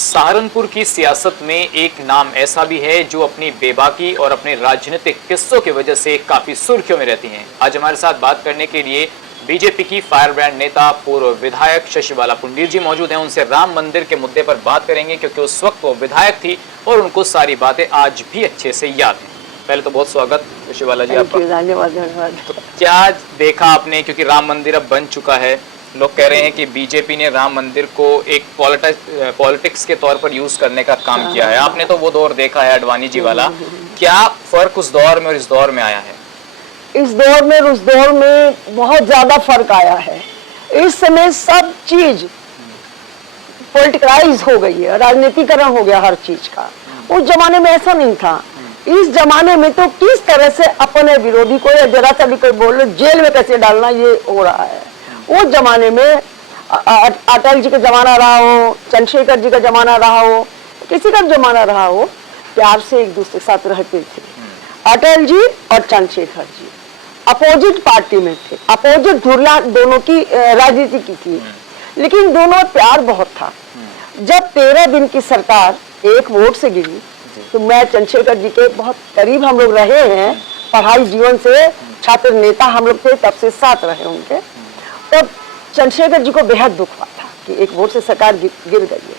सहारनपुर की सियासत में एक नाम ऐसा भी है जो अपनी बेबाकी और अपने राजनीतिक किस्सों की वजह से काफी सुर्खियों में रहती हैं। आज हमारे साथ बात करने के लिए बीजेपी की फायर ब्रांड नेता पूर्व विधायक शशिबाला पुंडीर जी मौजूद हैं। उनसे राम मंदिर के मुद्दे पर बात करेंगे क्योंकि उस वक्त वो विधायक थी और उनको सारी बातें आज भी अच्छे से याद हैं। पहले तो बहुत स्वागत शशिबाला जी आपका। धन्यवाद धन्यवाद। तो क्या देखा आपने, क्योंकि राम मंदिर अब बन चुका है, लोग कह रहे हैं कि बीजेपी ने राम मंदिर को एक पॉलिटिक्स के तौर पर यूज करने का काम किया है। आपने तो वो दौर देखा है अडवाणी जी वाला, क्या फर्क उस दौर में और इस दौर में आया है? इस दौर में और उस दौर में बहुत ज्यादा फर्क आया है। इस समय सब चीज पॉलिटिकलाइज हो गई है, राजनीतिकरण हो गया हर चीज का। उस जमाने में ऐसा नहीं था। इस जमाने में तो किस तरह से अपने विरोधी को या जरा सा भी कोई बोल लो जेल में कैसे डालना, ये हो रहा है। उस जमाने में अटल जी का जमाना रहा हो, चंद्रशेखर जी का जमाना रहा हो, किसी का जमाना रहा हो, प्यार से एक दूसरे के साथ रहते थे। अटल जी और चंद्रशेखर जी अपोजिट पार्टी में थे, अपोजिट धुरियां दोनों की राजनीति की थी, लेकिन दोनों में प्यार बहुत था। जब 13 दिन की सरकार एक वोट से गिरी तो मैं चंद्रशेखर जी के बहुत करीब हम लोग रहे हैं, पढ़ाई जीवन से छात्र नेता हम लोग थे, तब से साथ रहे उनके। तब चंद्रशेखर जी को बेहद दुख हुआ था कि एक वोट से सरकार गिर गई है।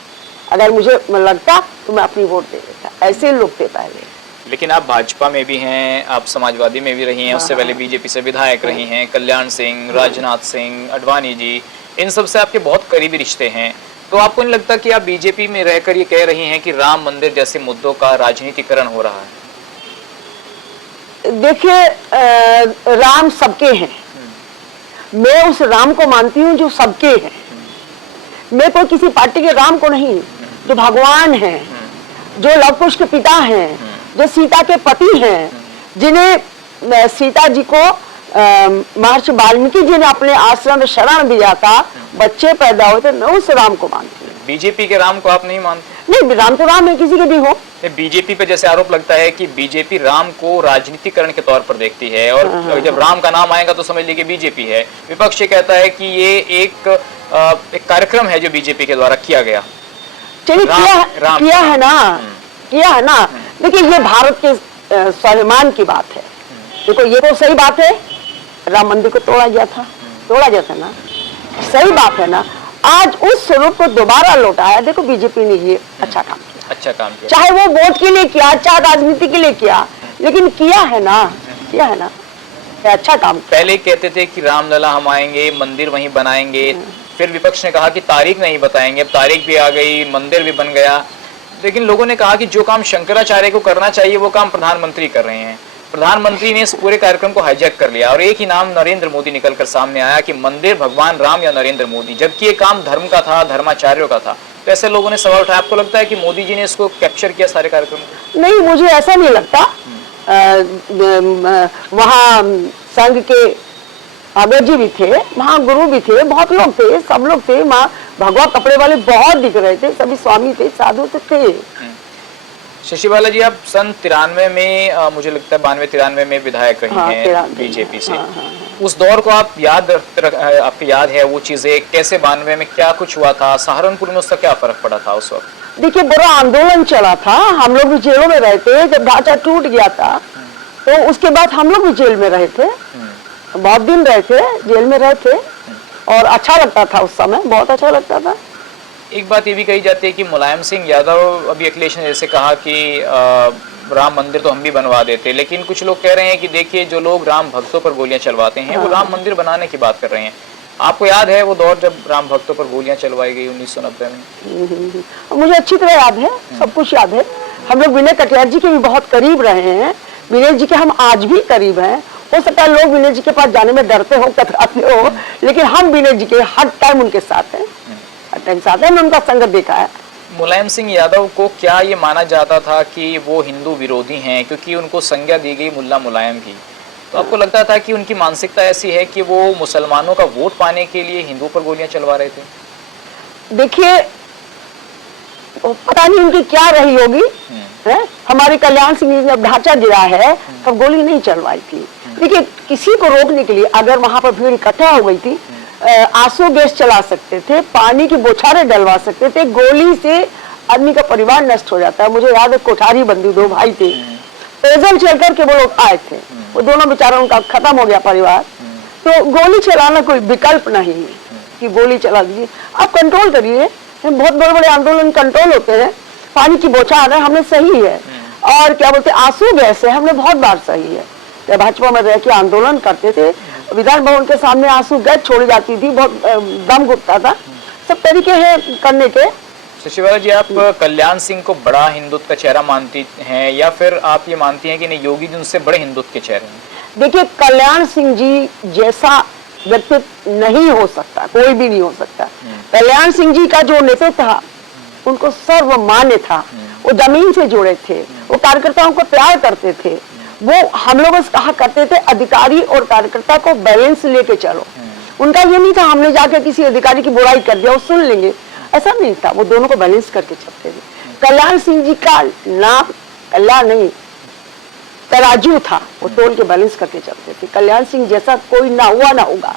अगर मुझे लगता तो मैं अपनी वोट दे देता। ऐसे लोग थे पहले। लेकिन आप भाजपा में भी हैं, आप समाजवादी में भी रही हैं, उससे पहले बीजेपी से विधायक रही हैं। कल्याण सिंह, राजनाथ सिंह, अडवाणी जी, इन सब से आपके बहुत करीबी रिश्ते हैं। तो आपको नहीं लगता कि आप बीजेपी में रहकर ये कह रही हैं कि राम मंदिर जैसे मुद्दों का राजनीतिकरण हो रहा है? देखिए, राम सबके हैं। मैं उस राम को मानती हूँ जो सबके हैं। मैं कोई किसी पार्टी के राम को नहीं, जो भगवान हैं, जो लव कुश के पिता हैं, जो सीता के पति हैं, जिन्हें सीता जी को महर्षि वाल्मीकि जी ने अपने आश्रम में शरण दिया था, बच्चे पैदा हुए थे। मैं उस राम को मानती हूँ। बीजेपी के राम को आप नहीं मानते? नहीं, राम तो राम है, किसी के भी हो। बीजेपी पे जैसे आरोप लगता है कि बीजेपी राम को राजनीतिकरण के तौर पर देखती है और जब राम का नाम आएगा तो समझ लीजिए बीजेपी है। विपक्ष ये कहता है कि ये एक कार्यक्रम है जो बीजेपी के द्वारा किया गया। चलिए, किया है ना। देखिए, ये भारत के स्वाभिमान की बात है। देखो, ये तो सही बात है, राम मंदिर को तोड़ा गया था ना, सही बात है ना। आज उस स्वरूप को दोबारा लौटाया। देखो, बीजेपी ने ये अच्छा काम किया, चाहे वो वोट के लिए किया, चाहे राजनीति के लिए किया, लेकिन किया है ना। अच्छा काम। पहले कहते थे कि रामलला हम आएंगे, मंदिर वहीं बनाएंगे, फिर विपक्ष ने कहा कि तारीख नहीं बताएंगे। अब तारीख भी आ गई, मंदिर भी बन गया, लेकिन लोगों ने कहा कि जो काम शंकराचार्य को करना चाहिए वो काम प्रधानमंत्री कर रहे हैं। प्रधानमंत्री ने इस पूरे कार्यक्रम को हाईजैक कर लिया और एक ही नाम नरेंद्र मोदी निकलकर सामने आया कि मंदिर भगवान राम या नरेंद्र मोदी, जबकि ये काम धर्म का था, धर्माचार्यों का था। तो ऐसे लोगों ने सवाल उठाया। आपको लगता है कि मोदी जी ने इसको कैप्चर किया सारे कार्यक्रम को? नहीं, मुझे ऐसा नहीं लगता। वहाँ संघ के अग्रज जी भी थे, महागुरु भी थे, बहुत लोग थे, सब लोग थे। वहाँ भगवा कपड़े वाले बहुत दिख रहे थे, सभी स्वामी थे, साधु थे। शशिबाला जी, आप सन 93 में मुझे लगता है 92-93 में विधायक रही हैं बीजेपी से। उस दौर को आप आपकी याद है वो चीजें कैसे? 92 में क्या कुछ हुआ था? सहारनपुर में उसका क्या फर्क पड़ा था उस वक्त? देखिए, बड़ा आंदोलन चला था, हम लोग भी जेलों में रहे थे। जब ढांचा टूट गया था तो उसके बाद हम लोग भी जेल में रहे थे, बहुत दिन रहे थे, जेल में रहे थे, और अच्छा लगता था उस समय, बहुत अच्छा लगता था। एक बात ये भी कही जाती है कि मुलायम सिंह यादव अभी अखिलेश ने जैसे कहा कि राम मंदिर तो हम भी बनवा देते, लेकिन कुछ लोग कह रहे हैं कि देखिए, जो लोग राम भक्तों पर गोलियां चलवाते हैं वो राम मंदिर बनाने की बात कर रहे हैं। आपको याद है वो दौर जब राम भक्तों पर गोलियां चलवाई गई 1990 में? मुझे अच्छी तरह याद है, सब कुछ याद है। हम लोग विनय कटियार जी के भी बहुत करीब रहे हैं। विनय जी के हम आज भी करीब हैं। हो सकता है लोग विनय जी के पास जाने में डरते हो, कतराते हो, लेकिन हम विनय जी के हर टाइम उनके साथ हैं, मैंने उनका संगत देखा है। मुलायम सिंह यादव को क्या ये माना जाता था कि वो हिंदू विरोधी हैं क्योंकि उनको संज्ञा दी गई मुल्ला मुलायम की? तो आपको लगता था कि उनकी मानसिकता ऐसी है कि वो मुसलमानों का वोट पाने के लिए हिंदुओं पर गोलियां चलवा रहे थे? देखिए, पता नहीं उनकी क्या रही होगी। हमारे कल्याण सिंह जी ने जब ढांचा गिरा है तब गोली नहीं चलवाई थी। देखिए, किसी को रोकने के लिए अगर वहां पर भीड़ इकट्ठा हो गई थी, आंसू गैस चला सकते थे, पानी की बौछारें डलवा सकते थे, गोली से आदमी का परिवार नष्ट हो जाता है। मुझे याद है कोठारी बंदी 2 भाई थे, पेयजल चलकर के वो लोग आए थे, वो दोनों बेचारों का खत्म हो गया परिवार। तो गोली चलाना कोई विकल्प नहीं है कि गोली चला दीजिए, आप कंट्रोल करिए। बहुत बड़े बड़े आंदोलन कंट्रोल होते हैं, पानी की बौछार है हमने सही है, और क्या बोलते आंसू गैस है हमने बहुत बार सही है। जब भाजपा में रह के आंदोलन करते थे, विधान भवन के सामने आंसू गैस छोड़ी जाती थी, बहुत दम घुटता था, सब तरीके हैं करने के। शशिबाला जी, आप कल्याण सिंह को बड़ा हिंदुत्व का चेहरा मानती हैं या फिर आप ये मानती हैं कि नहीं, योगी जी उनसे बड़े हिंदुत्व के चेहरे हैं? देखिए, कल्याण सिंह जी जैसा व्यक्तित्व नहीं हो सकता, कोई भी नहीं हो सकता। कल्याण सिंह जी का जो नेतृत्व था उनको सर्वमान्य था, वो जमीन से जुड़े थे, वो कार्यकर्ताओं को प्यार करते थे, वो हम लोग कहा करते थे अधिकारी और कार्यकर्ता को बैलेंस लेके चलो। उनका ये नहीं था हमने जाके किसी अधिकारी की बुराई कर दिया वो सुन लेंगे, ऐसा नहीं था, वो दोनों को बैलेंस करके चलते थे। कल्याण सिंह जी का नाम कल्याण नहीं तराजू था, वो तोल के बैलेंस करके चलते थे। कल्याण सिंह जैसा कोई ना हुआ ना होगा।